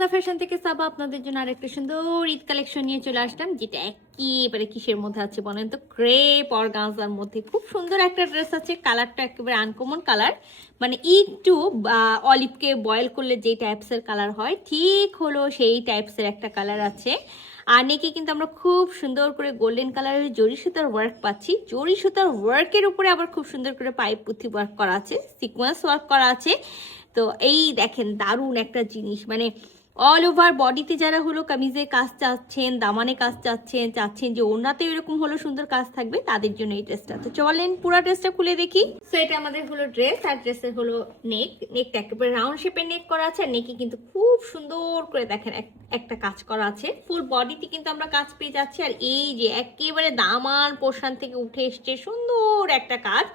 আলাদা ফ্যাশন থেকে সাবা আপনাদের জন্য আরেকটা সুন্দর ঈদ কালেকশন নিয়ে চলে আসলাম, যেটা একেবারে কিসের মধ্যে আছে বলেন তো? ক্রেপ অর্গানজার মধ্যে খুব সুন্দর একটা ড্রেস আছে। কালারটা একেবারে আনকমন কালার, মানে একটু অলিভকে বয়েল করলে যে টাইপসের কালার হয় ঠিক হলো সেই টাইপসের একটা কালার আছে। আর নেকে কিন্তু আমরা খুব সুন্দর করে গোল্ডেন কালারের জরি সুতার ওয়ার্ক পাচ্ছি। জরি সুতার ওয়ার্কের উপরে আবার খুব সুন্দর করে পাইপ পুঁথি ওয়ার্ক করা আছে, সিকোয়েন্স ওয়ার্ক করা আছে। তো এই দেখেন দারুণ একটা জিনিস, মানে অল ওভার বডিতে যারা হলো কামিজে কাজ চাচ্ছেন, দামানে কাজ চাচ্ছেন যে ওড়নাতে এরকম হলো সুন্দর কাজ থাকবে, তাদের জন্য এই ড্রেসটা। তো চলেন পুরো ড্রেসটা খুলে দেখি। সো এটা আমাদের হলো ড্রেস, আর ড্রেসের হলো নেকটা একেবারে রাউন্ড শেপের নেক করা আছে। আর নেকে কিন্তু খুব সুন্দর করে দেখেন একটা কাজ করা আছে। ফুল বডিতে কিন্তু আমরা কাজ পেয়ে যাচ্ছি। আর এই যে একেবারে দামান পোর্শন থেকে উঠে এসছে সুন্দর একটা কাজ,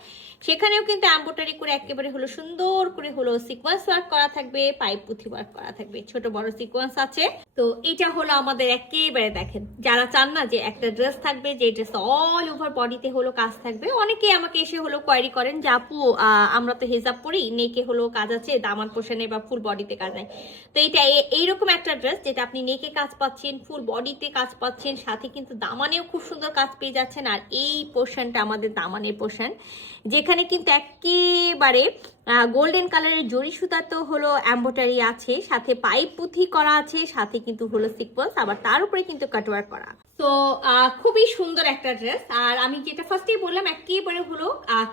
সেখানেও কিন্তু এমব্রয়ডারি করে একেবারে হলো সুন্দর করে হলো সিকোয়েন্স ওয়ার্ক করা থাকবে, পাইপ পুঁথি ওয়ার্ক করা থাকবে, ছোট বড় সিকোয়েন্স আছে। তো এটা হলো আমাদের একেবারে দেখেন, যারা চান না যে একটা ড্রেস থাকবে যে ড্রেস অল ওভার বডিতে হলো কাজ থাকবে, অনেকে আমাকে এসে হলো কোয়ারি করেন যে আপু আমরা তো হেজাব পরি, নেকে হলো কাজ আছে, দামান পোর্শনে বা ফুল বডিতে কাজ নাই। তো এটা এইরকম একটা ড্রেস যেটা আপনি নেকে কাজ পাচ্ছেন, ফুল বডিতে কাজ পাচ্ছেন, সাথে কিন্তু দামানেও খুব সুন্দর কাজ পেয়ে যাচ্ছেন। আর এই পোর্শনটা আমাদের দামানের পোর্শন, যেখানে কিন্তু একেবারে গোল্ডেন কালারের জরি সুতাতেও হলো এমব্রয়ডারি আছে, সাথে পাইপ পুঁথি করা আছে, সাথে কিন্তু হলো সিকোয়েন্স, আবার তার উপরে কিন্তু কাটওয়ার্ক করা। তো খুবই সুন্দর একটা ড্রেস। আর আমি যেটা ফার্স্টেই বললাম একেবারে হলো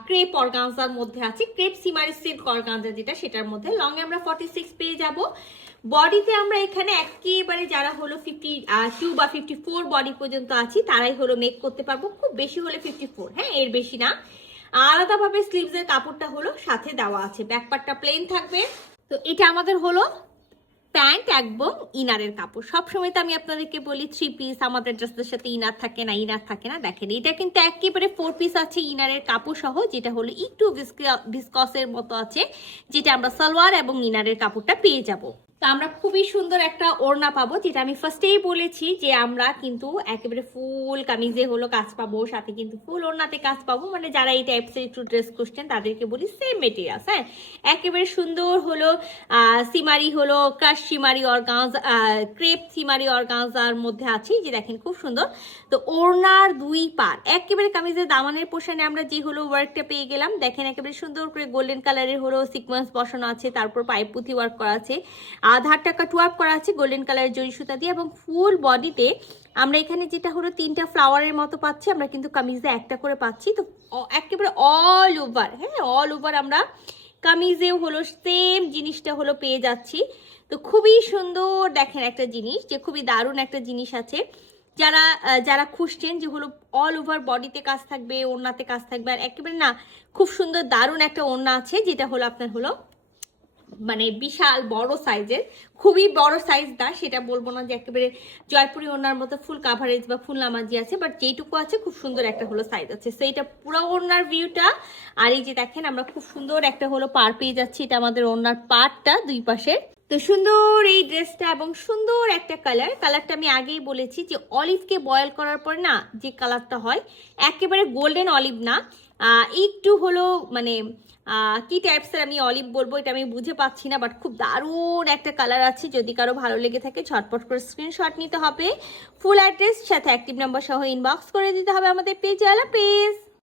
ক্রেপ অর্গানজার মধ্যে আছে, ক্রেপ সিমারি সিল্ক অর্গানজা যেটা, সেটার মধ্যে লং আমরা 46 পেয়ে যাব। বডিতে আমরা এখানে একেবারে যারা হলো 52 বা 54 বডি পর্যন্ত আছি তারাই হলো মেক করতে পারবো, খুব বেশি হলে 54, হ্যাঁ এর বেশি না। আলাদাভাবে স্লিভসের কাপড়টা হলো সাথে দেওয়া আছে, ব্যাক পার্টটা প্লেন থাকবে। তো এটা আমাদের হলো প্যান্ট এবং ইনারের কাপড়। সবসময় তো আমি আপনাদেরকে বলি 3 পিস আমাদের ড্রেসের সাথে ইনার থাকে না, দেখেন এটা কিন্তু একেবারে 4 পিস আছে ইনারের কাপড় সহ, যেটা হলো একটু ভিসকসের মতো আছে, যেটা আমরা সালোয়ার এবং ইনারের কাপড়টা পেয়ে যাব। তো আমরা খুবই সুন্দর একটা ওড়না পাবো, যেটা আমি ফার্স্টেই বলেছি যে আমরা কিন্তু একেবারে ফুল কামিজে হলো কাজ পাবো, সাথে কিন্তু ফুল ওড়নাতে কাজ পাবো। মানে যারা এই টাইপসের একটু ড্রেস খুঁজছেন তাদেরকে বলি সেম মেটেরিয়ালস, হ্যাঁ একেবারে সুন্দর হলো সিমারি হলো crush shimmery organza, crepe shimmery অর্গানজার মধ্যে আছে, যে দেখেন খুব সুন্দর। তো ওড়নার দুই পার একেবারে কামিজের দামানের পোর্শনে আমরা যে হলো ওয়ার্কটা পেয়ে গেলাম, দেখেন একেবারে সুন্দর করে গোল্ডেন কালারের হলো সিকোয়েন্স বসানো আছে, তারপর পাইপ পুঁথি ওয়ার্ক করা আছে, আধারটা কাটওয়ার্ক করা আছে গোল্ডেন কালারের জরি সুতা দিয়ে, এবং ফুল বডিতে আমরা এখানে যেটা হলো 3টা ফ্লাওয়ারের মতো পাচ্ছি, আমরা কিন্তু কামিজে একটা করে পাচ্ছি। তো একেবারে অল ওভার, হ্যাঁ অল ওভার আমরা কামিজেও হলো সেম জিনিসটা হলো পেয়ে যাচ্ছি। তো খুবই সুন্দর দেখেন একটা জিনিস, যে খুবই দারুণ একটা জিনিস আছে। যারা যারা খুঁজছেন যে হলো অল ওভার বডিতে কাজ থাকবে, ওড়নাতে কাজ থাকবে, আর একেবারে না খুব সুন্দর দারুণ একটা ওড়না আছে, যেটা হলো আপনার হলো মানে বিশাল বড় সাইজের, খুবই বড় সাইজ না সেটা বলবো না যে একেবারে জয়পুরি ওড়নার মতো ফুল কাভারেজ বা ফুল নামাজি আছে, বাট যেটুকু আছে খুব সুন্দর একটা হলো সাইজ আছে। সো এটা পুরো ওড়নার ভিউটা। আর এই যে দেখেন আমরা খুব সুন্দর একটা হলো পার পেয়ে যাচ্ছি, এটা আমাদের ওড়নার পার্টটা দুই পাশের। তো সুন্দর এই ড্রেসটা এবং সুন্দর একটা কালারটা আমি আগেই বলেছি যে অলিভকে বয়েল করার পর না যে কালারটা হয় একেবারে গোল্ডেন অলিভ না, একটু হলো মানে কি টাইপসের আমি অলিভ বলবো এটা আমি বুঝে পাচ্ছি না, বাট খুব দারুণ একটা কালার আছে। যদি কারো ভালো লেগে থাকে ঝটপট করে স্ক্রিনশট নিতে হবে, ফুল অ্যাড্রেস সাথে অ্যাক্টিভ নাম্বার সহ ইনবক্স করে দিতে হবে আমাদের পেজে। আল্লাহ হাফেজ।